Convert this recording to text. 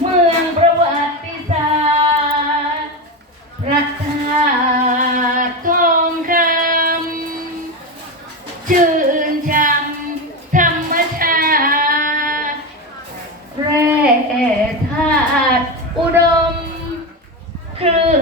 เมืองประวัติศาสตร์พระธาตุทองคำชื่นชมธรรมชาติแร่ธาตุอุดม คือ